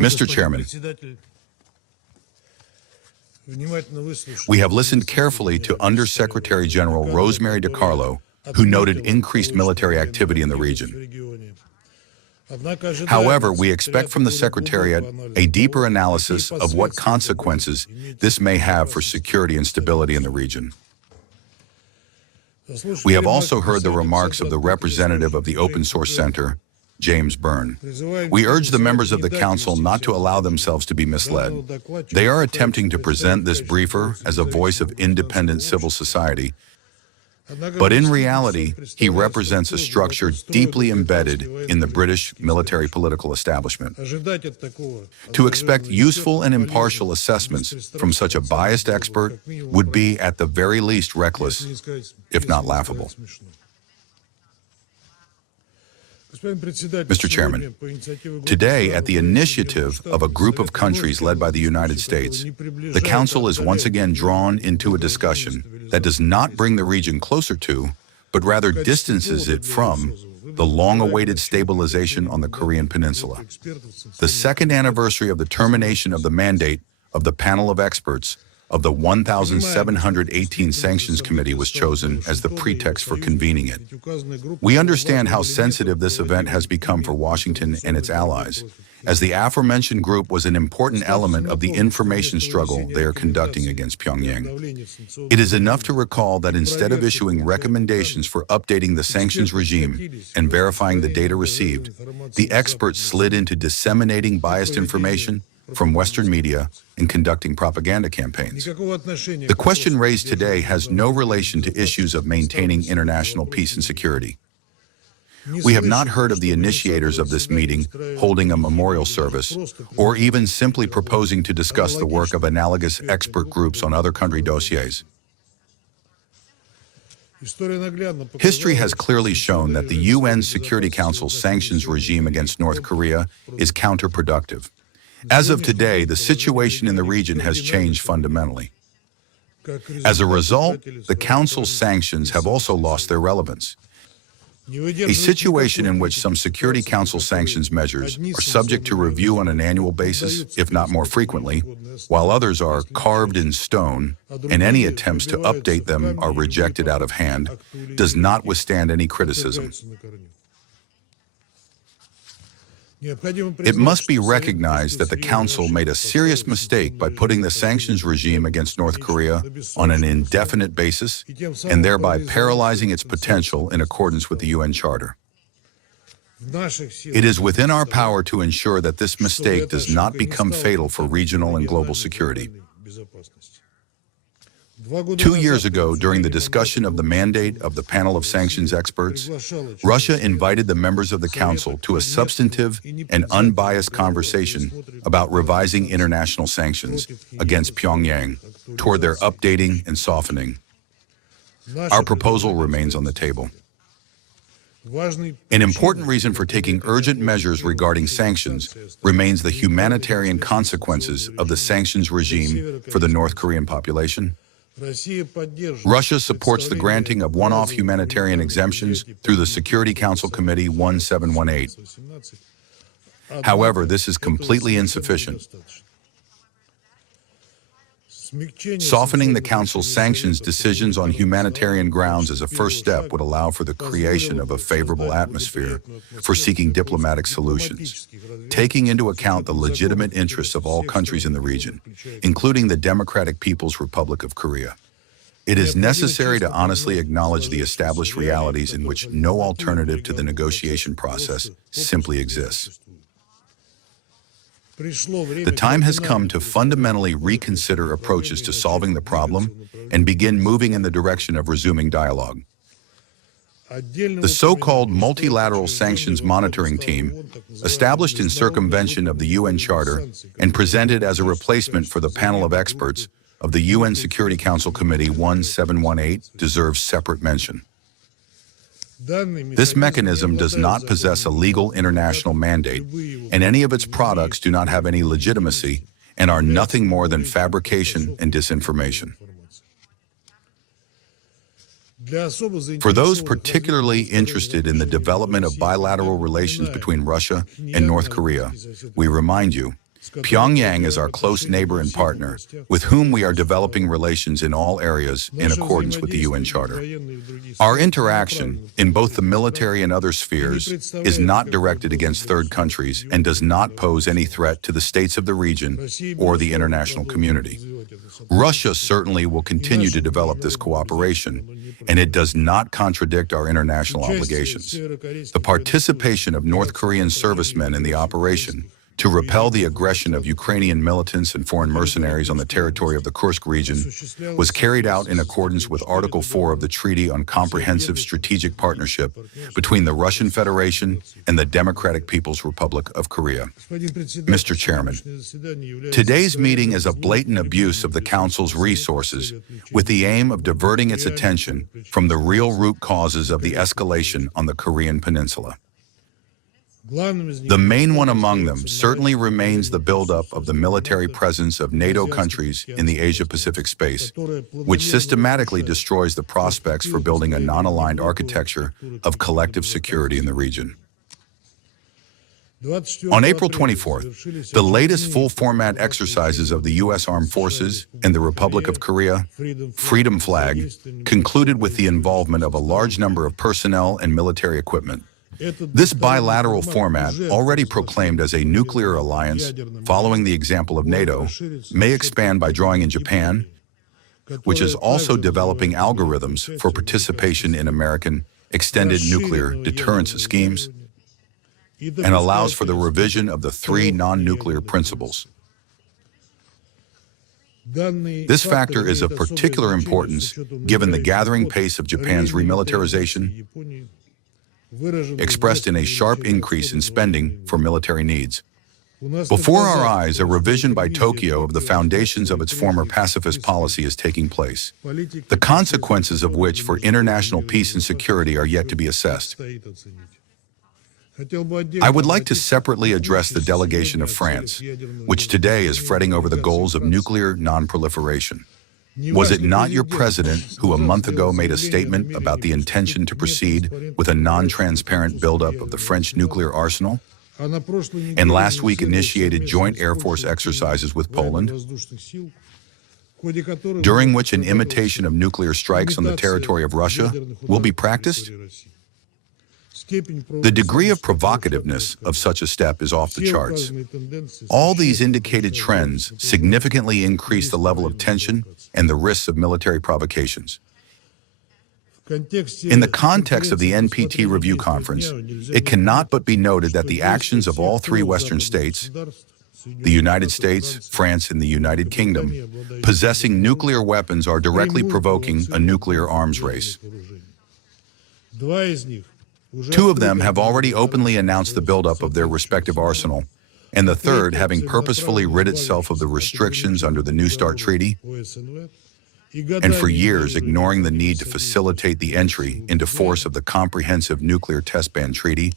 Mr. Chairman, we have listened carefully to Undersecretary General Rosemary DiCarlo, who noted increased military activity in the region. However, we expect from the Secretariat a deeper analysis of what consequences this may have for security and stability in the region. We have also heard the remarks of the representative of the Open Source Center, James Byrne. We urge the members of the Council not to allow themselves to be misled. They are attempting to present this briefer as a voice of independent civil society, but in reality, he represents a structure deeply embedded in the British military political establishment. To expect useful and impartial assessments from such a biased expert would be, at the very least, reckless, if not laughable. Mr. Chairman, today, at the initiative of a group of countries led by the United States, the Council is once again drawn into a discussion that does not bring the region closer to, but rather distances it from, the long-awaited stabilization on the Korean Peninsula. The second anniversary of the termination of the mandate of the panel of experts of the 1,718 Sanctions Committee was chosen as the pretext for convening it. We understand how sensitive this event has become for Washington and its allies, as the aforementioned group was an important element of the information struggle they are conducting against Pyongyang. It is enough to recall that instead of issuing recommendations for updating the sanctions regime and verifying the data received, the experts slid into disseminating biased information from Western media and conducting propaganda campaigns. The question raised today has no relation to issues of maintaining international peace and security. We have not heard of the initiators of this meeting holding a memorial service, or even simply proposing to discuss the work of analogous expert groups on other country dossiers. History has clearly shown that the UN Security Council's sanctions regime against North Korea is counterproductive. As of today, the situation in the region has changed fundamentally. As a result, the Council's sanctions have also lost their relevance. A situation in which some Security Council sanctions measures are subject to review on an annual basis, if not more frequently, while others are carved in stone and any attempts to update them are rejected out of hand, does not withstand any criticism. It must be recognized that the Council made a serious mistake by putting the sanctions regime against North Korea on an indefinite basis and thereby paralyzing its potential in accordance with the UN Charter. It is within our power to ensure that this mistake does not become fatal for regional and global security. 2 years ago, during the discussion of the mandate of the panel of sanctions experts, Russia invited the members of the Council to a substantive and unbiased conversation about revising international sanctions against Pyongyang toward their updating and softening. Our proposal remains on the table. An important reason for taking urgent measures regarding sanctions remains the humanitarian consequences of the sanctions regime for the North Korean population. Russia supports the granting of one-off humanitarian exemptions through the Security Council Committee 1718. However, this is completely insufficient. Softening the Council's sanctions decisions on humanitarian grounds as a first step would allow for the creation of a favorable atmosphere for seeking diplomatic solutions, taking into account the legitimate interests of all countries in the region, including the Democratic People's Republic of Korea. It is necessary to honestly acknowledge the established realities in which no alternative to the negotiation process simply exists. The time has come to fundamentally reconsider approaches to solving the problem and begin moving in the direction of resuming dialogue. The so-called multilateral sanctions monitoring team, established in circumvention of the UN Charter and presented as a replacement for the panel of experts of the UN Security Council Committee 1718, deserves separate mention. This mechanism does not possess a legal international mandate, and any of its products do not have any legitimacy and are nothing more than fabrication and disinformation. For those particularly interested in the development of bilateral relations between Russia and North Korea, we remind you Pyongyang is our close neighbor and partner, with whom we are developing relations in all areas in accordance with the UN Charter. Our interaction, in both the military and other spheres, is not directed against third countries and does not pose any threat to the states of the region or the international community. Russia certainly will continue to develop this cooperation, and it does not contradict our international obligations. The participation of North Korean servicemen in the operation to repel the aggression of Ukrainian militants and foreign mercenaries on the territory of the Kursk region was carried out in accordance with Article 4 of the Treaty on Comprehensive Strategic Partnership between the Russian Federation and the Democratic People's Republic of Korea. Mr. Chairman, today's meeting is a blatant abuse of the Council's resources with the aim of diverting its attention from the real root causes of the escalation on the Korean Peninsula. The main one among them certainly remains the buildup of the military presence of NATO countries in the Asia-Pacific space, which systematically destroys the prospects for building a non-aligned architecture of collective security in the region. On April 24th, the latest full-format exercises of the U.S. Armed Forces and the Republic of Korea, Freedom Flag, concluded with the involvement of a large number of personnel and military equipment. This bilateral format, already proclaimed as a nuclear alliance following the example of NATO, may expand by drawing in Japan, which is also developing algorithms for participation in American extended nuclear deterrence schemes, and allows for the revision of the 3 non-nuclear principles. This factor is of particular importance given the gathering pace of Japan's remilitarization, expressed in a sharp increase in spending for military needs. Before our eyes, a revision by Tokyo of the foundations of its former pacifist policy is taking place, the consequences of which for international peace and security are yet to be assessed. I would like to separately address the delegation of France, which today is fretting over the goals of nuclear non-proliferation. Was it not your president who a month ago made a statement about the intention to proceed with a non-transparent buildup of the French nuclear arsenal? And last week initiated joint Air Force exercises with Poland, during which an imitation of nuclear strikes on the territory of Russia will be practiced? The degree of provocativeness of such a step is off the charts. All these indicated trends significantly increase the level of tension and the risks of military provocations. In the context of the NPT Review Conference, it cannot but be noted that the actions of all 3 Western states, the United States, France, and the United Kingdom, possessing nuclear weapons are directly provoking a nuclear arms race. 2 of them have already openly announced the buildup of their respective arsenal, and the third having purposefully rid itself of the restrictions under the New START Treaty, and for years ignoring the need to facilitate the entry into force of the Comprehensive Nuclear Test Ban Treaty,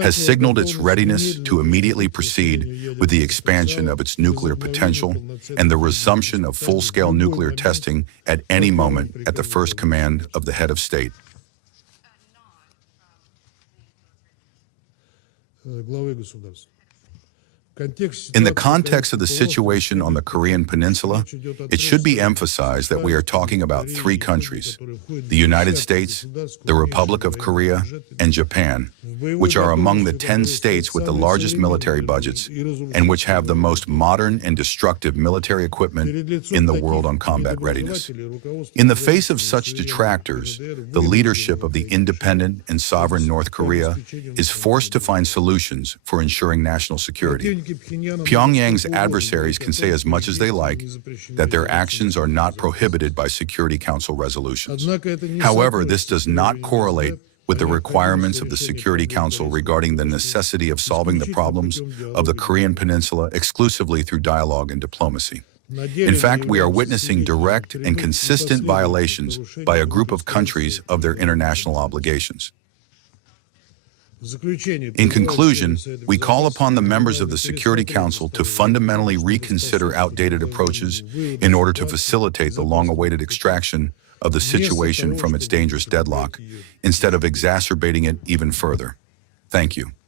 has signaled its readiness to immediately proceed with the expansion of its nuclear potential and the resumption of full-scale nuclear testing at any moment at the first command of the head of state. In the context of the situation on the Korean Peninsula, it should be emphasized that we are talking about 3 countries, the United States, the Republic of Korea, and Japan, which are among the 10 states with the largest military budgets and which have the most modern and destructive military equipment in the world on combat readiness. In the face of such detractors, the leadership of the independent and sovereign North Korea is forced to find solutions for ensuring national security. Pyongyang's adversaries can say as much as they like that their actions are not prohibited by Security Council resolutions. However, this does not correlate with the requirements of the Security Council regarding the necessity of solving the problems of the Korean Peninsula exclusively through dialogue and diplomacy. In fact, we are witnessing direct and consistent violations by a group of countries of their international obligations. In conclusion, we call upon the members of the Security Council to fundamentally reconsider outdated approaches in order to facilitate the long-awaited extraction of the situation from its dangerous deadlock, instead of exacerbating it even further. Thank you.